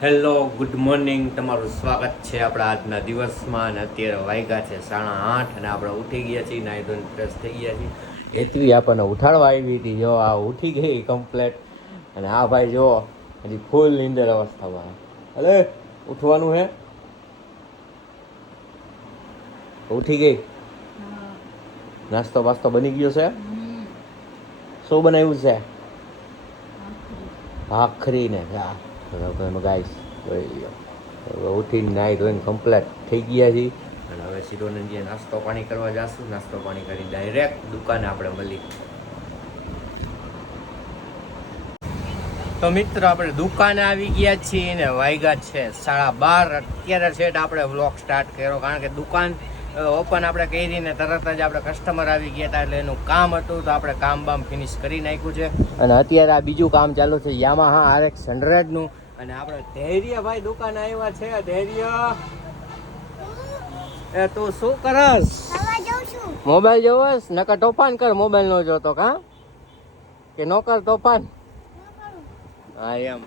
Hello good morning, તમારું સ્વાગત છે આપણા આજના દિવસમાં. અને અત્યારે વાગ્યા છે 8:30 અને આપણે ઉઠી ગયા છીએ, નાહી ધોઈને ફ્રેશ થઈ ગયા છીએ. એટલી આપણને ઉઠાડવા આવી હતી, જો આ ઉઠી ગઈ કમ્પ્લેટ. અને આ ભાઈ જો હજી ફૂલ નીંદર અવસ્થામાં. અરે ઉઠવાનું હે, ઉઠી ગઈ. નાસ્તો બાસ્તો બની ગયો છે? શું બનાવ્યું છે? ભાખરી ને ચા. ગાઈસ ઉઠીને નાહી ધોઈને કમ્પ્લેટ થઈ ગયા છીએ. અને હવે સીધો નંદીએ નાસ્તો પાણી કરવા જઈશું. નાસ્તો પાણી કરી ડાયરેક્ટ દુકાને આપણે મળી. તો મિત્રો આપણે દુકાને આવી ગયા છીએ ને વાગ્યા છે 12:30. અત્યારે સેટ આપણે વ્લોગ સ્ટાર્ટ કર્યો, કારણ કે દુકાન ઓપન આપણે કરીને તરત જ આપણે કસ્ટમર આવી ગયા હતા, એટલે એનું કામ હતું તો આપણે કામ બામ ફિનિશ કરી નાખ્યું છે. અને અત્યારે આ બીજું કામ ચાલુ છે યામાહા RX 100નું. અને આપણે ધૈર્ય ભાઈ દુકાને આવ્યા છે. ધૈર્ય, એ તું શું કરસ? મોબાઈલ જોવસ? નકર તોફાન કર. મોબાઈલ નો જોતો કા કે નો કર તોફાન? હા એમ.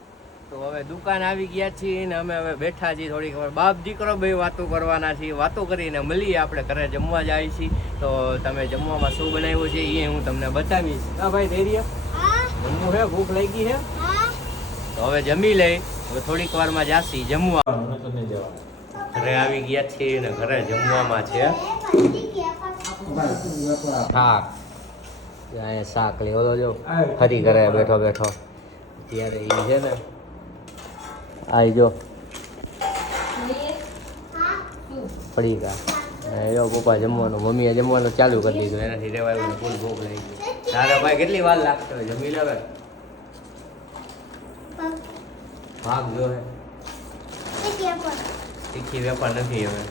તો હવે દુકાન આવી ગયા છીએ ને અમે હવે બેઠા છીએ. થોડીક વાર બાપ દીકરો બે વાતો કરવાના છીએ. વાતો કરીને મળીએ, આપણે ઘરે જમવા જાય છીએ. તો તમે જમવામાં શું બનાવ્યું છે એ હું તમને બતાવીશ. હા ભાઈ ધૈર્ય, જમવું છે? ભૂખ લાગી છે? તો હવે જમી લઈ. હવે થોડીક વારમાં જાસી જમવા. ઘરે આવી ગયા છીએ ને ઘરે જમવામાં છે શાક. શાક લે ઓલો જો ફરી ઘરે બેઠો બેઠો ત્યારે એ છે ને આઈ જો પડી ગયા. જો પપ્પા જમવાનું, મમ્મીએ જમવાનું ચાલુ કરી દીધું. એનાથી રેવાયું ફૂલ ભૂખ લાગી ગઈ. તારા ભાઈ કેટલી વાર લાગશે? જમી લે. ભાગ જો હે તીખી વેપાર નથી હવે.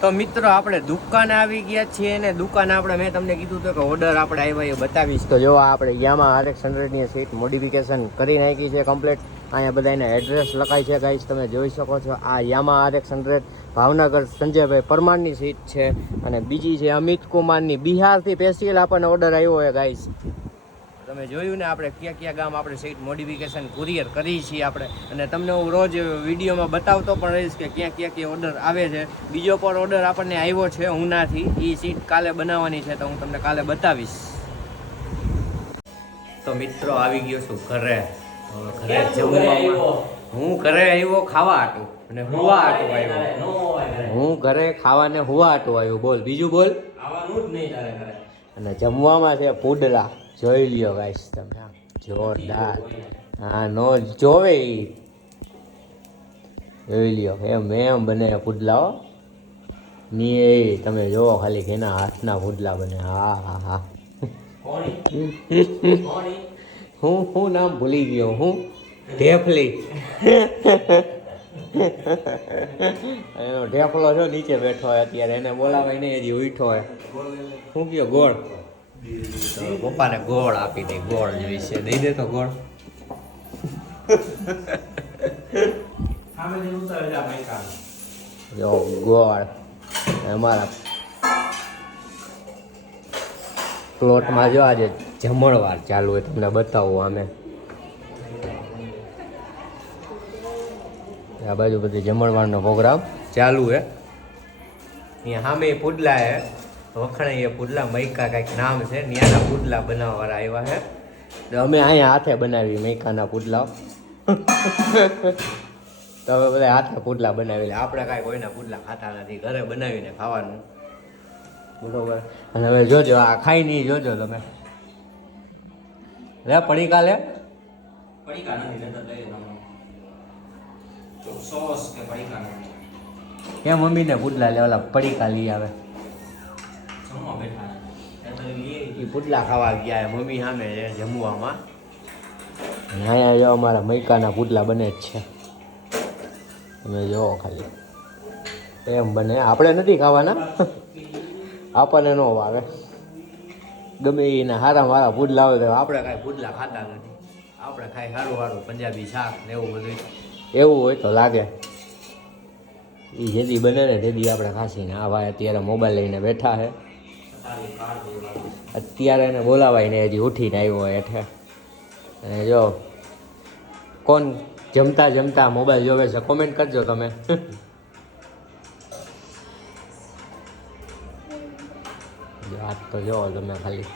તો મિત્રો આપણે દુકાને આવી ગયા છીએ ને દુકાન આપણે મેં તમને કીધું હતું કે ઓર્ડર આપણે આવ્યા એ બતાવીશ. તો જો આપણે યામાહા RX 100ની સીટ મોડિફિકેશન કરી નાખી છે કમ્પ્લીટ. અહીંયા બધા એના એડ્રેસ લખાય છે ગાઈસ, તમે જોઈ શકો છો. આ યામાહા RX 100 ભાવનગર સંજયભાઈ પરમારની સીટ છે. અને બીજી છે અમિત કુમારની, બિહારથી સ્પેશિયલ આપણને ઓર્ડર આવ્યો હોય ગાઈસ. તમે જોયું ને આપણે ક્યાં ક્યાં ગામ આપણે સીટ મોડિફિકેશન કુરિયર કરી છીએ આપણે. અને તમને હું રોજ વિડીયોમાં બતાવતો પણ રહીશ કે ક્યાં ક્યાં ઓર્ડર આવે છે. બીજો પણ ઓર્ડર આપણને આવ્યો છે ઉનાથી, એ સીટ કાલે બનાવવાની છે, તો હું તમને કાલે બતાવીશ. તો મિત્રો આવી ગયો છું ઘરે. ઘરે જમવામાં હું ઘરે આવ્યો ખાવા હાટું અને હુવા હાટું આવ્યો. હું ઘરે ખાવાને હુવા હાટું આવ્યો. બોલ બીજું બોલ. આવવાનું જ નહીં તારે ઘરે. અને જમવામાં છે પુડલા. જોઈ લ્યો ગાઈસ તમે, જોરદાર. હા નો જોવે જોઈ લ્યો એમ બને પુડલાઓ ની. તમે જોવો ખાલી કે એના હાથના પુડલા બને. હા હા હા. હું નામ ભૂલી ગયો. હું ઢેફલી. એનો ઢેફલો છો નીચે બેઠો હોય અત્યારે, એને બોલાવાય નહીં, હજી ઉઠો હોય. શું કયો? ગોળ. પપ્પાને ગોળ આપી દે. ગોળ જોઈશે, દઈ દે તો ગોળ. જો ગોળ અમારા પ્લોટમાં જો આજે જમણવાર ચાલુ હોય, તમને બતાવું. અમે આ બાજુ બધી જમણવારનો પ્રોગ્રામ ચાલુ હે. અહીંયા સામે પુડલા હે, વખણાઈએ પુડલા, મૈકા કંઈક નામ છે. ત્યાંના પુડલા બનાવવાવાળા આવ્યા છે. તો અમે અહીંયા હાથે બનાવી મૈકાના પુડલાઓ. તો હવે બધા હાથે પુડલા બનાવી લે. આપણે કાંઈ કોઈના પુડલા ખાતા નથી, ઘરે બનાવીને ખાવાનું. બરોબર. અને હવે જોજો આ ખાઈ નહીં, જોજો તમે. લે પડીકા લે. પડીકા નથી સોસ કે પડીકા નથી. કેમ મમ્મીને પુડલા લે, ઓલા પડીકા લઈ આવે. એ પુડલા ખાવા ગયા મમ્મી સામે જમવામાં. અહીંયા જો અમારા મૈકાના પુડલા બને જ છે. તમે જોવો ખાલી એમ બને. આપણે નથી ખાવાના, આપણને ન ભાવે. ગમે એના સારા મારા પુડલા આવે તો આપણે કાંઈ પુડલા ખાતા નથી. આપણે ખાઈ સારું સારું પંજાબી શાક ને એવું બધું. એવું હોય તો લાગે એ જેદી બને ને તેદી આપણે ખાસીને. આ ભાઈ અત્યારે મોબાઈલ લઈને બેઠા છે. અત્યારે એને બોલાવાય ને હજી ઉઠીને આવ્યો હોય હેઠે. અને જો કોણ જમતા જમતા મોબાઈલ જોવે છે કોમેન્ટ કરજો તમે. વાત તો જોવો તમે ખાલી.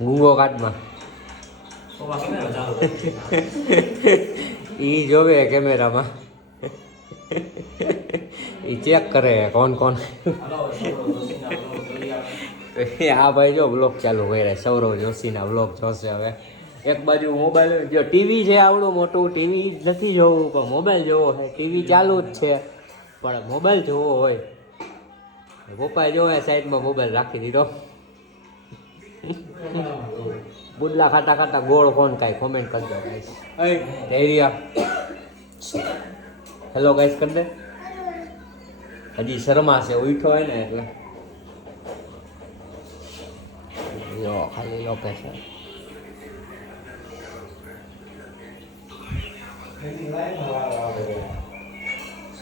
ગુંગો કાટમાં ઈ જોવે કેમેરામાં. ઈ ચેક કરે કોણ કોણ. આ ભાઈ જો બ્લોગ ચાલુ કરે, સૌરવ જોશીના બ્લોગ જોશે હવે. એક બાજુ મોબાઈલ, જો ટીવી છે આવડું મોટું, ટીવી નથી જોવું પણ મોબાઈલ જોવો છે. ટીવી ચાલુ જ છે પણ મોબાઈલ જોવો હોય. પપ્પાએ જોવે સાઈડમાં મોબાઈલ રાખી દીધો. બુડલા ખાતા ખાતા ગોળ કોણ કાંઈ કોમેન્ટ કરજો ગાઈસ. એરિયા હેલો ગાઈસ કરી દે. હજી શર્મા છે, ઉઠો હોય ને એટલે જો ખાલી લોકેશન.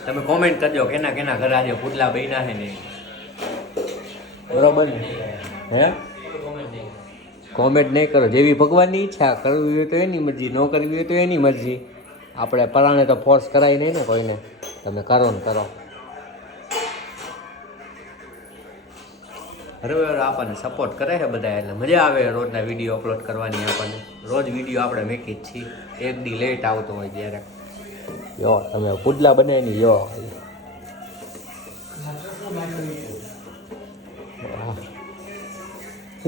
તમે કોમેન્ટ કરજો કેના કેના ઘર આજે પુડલા બન્યા છે ને, બરોબર ને? હે કોમેન્ટ નહીં કરો, જેવી ભગવાનની ઈચ્છા, કરવી હોય તો એની મરજી, ન કરવી હોય તો એની મરજી. આપણે પરાણે તો ફોર્સ કરાય નહીં ને કોઈને. તમે કરો ને કરો. બરાબર, આપણને સપોર્ટ કરે છે બધા એટલે મજા આવે રોજના વિડીયો અપલોડ કરવાની. આપણને રોજ વિડીયો આપણે મેકી જ છીએ, એક દી લેટ આવતો હોય ત્યારે. જો તમે પુડલા બનાવીને જો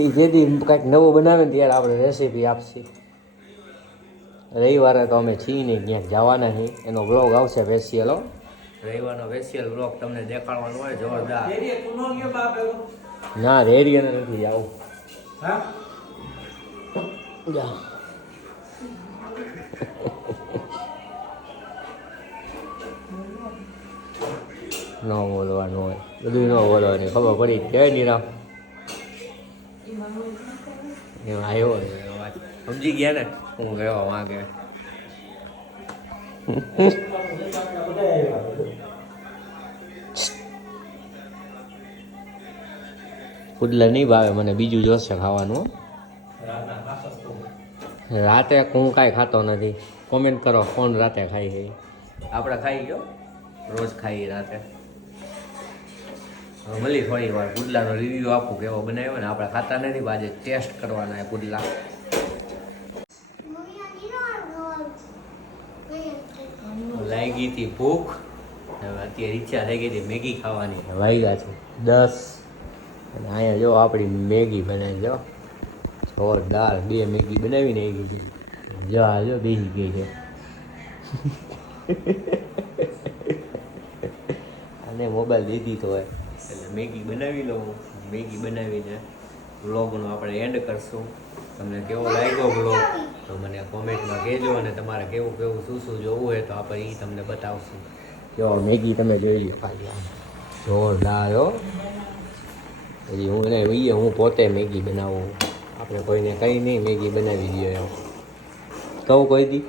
એ જેથી કાંઈક નવું બનાવે ને ત્યારે આપણે રેસીપી આપશી. રવિવારે તો અમે છીએ નહીં, ક્યાંક જવાના છીએ. એનો વ્લોગ આવશે ફેશિયલ. રવિવારનો ફેશિયલ વ્લોગ તમને દેખાડવાનો હોય જોરદાર. ના રેડિયને નથી આવું. ન બોલવાનું હોય, બધું ન બોલવાની, ખબર પડી જાય નહીં રામ. એમાં આવ્યો વાત સમજી ગયા ને હું કહેવા માંગે. પુડલા નહીં ભાવે મને, બીજું જોશે ખાવાનું. રાતે હું કાંઈ ખાતો નથી. કોમેન્ટ કરો કોણ રાતે ખાઈ છે. આપણે ખાઈ ગયો, રોજ ખાઈએ રાતે. મળી થોડી વાર પુડલાનો રિવ્યૂ આપું કેવો બનાવ્યો ને. આપણે ખાતા નથી, આજે ટેસ્ટ કરવાના પુડલા. લાગી હતી ભૂખ, હવે અત્યારે ઈચ્છા થઈ ગઈ હતી મેગી ખાવાની. વાગ્યા છે 10 અને અહીંયા જો આપણી મેગી બનાવી જો જોરદાર. 2 મેગી બનાવીને આવી ગઈ. જો આ જો બેસી ગઈ છે. અને મોબાઈલ દીધી તો હોય એટલે મેગી બનાવી લઉં. મેગી બનાવીને વ્લોગનો આપણે એન્ડ કરશું. તમને કેવો લાગ્યો વ્લોગ તો મને કોમેન્ટમાં કહેજો. અને તમારે કેવું કેવું શું શું જોવું હોય તો આપણે એ તમને બતાવશું. જો મેગી તમે જોઈ લો ખાલી જોરદાર હો. પછી હું એને વહીએ, હું પોતે મેગી બનાવું. આપણે કોઈને કંઈ નહીં, મેગી બનાવી દઈએ એમ કહું કોઈ દી.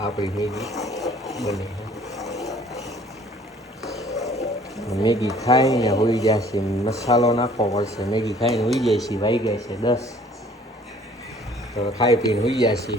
આપણી મેગી બને. મેગી ખાઈને હોઈ જશે, મસાલો નાખવો પડશે. મેગી ખાઈને હોઈ જાય છે, વાઈ ગયા છે 10. તો ખાઈ પીને હોઈ જશે.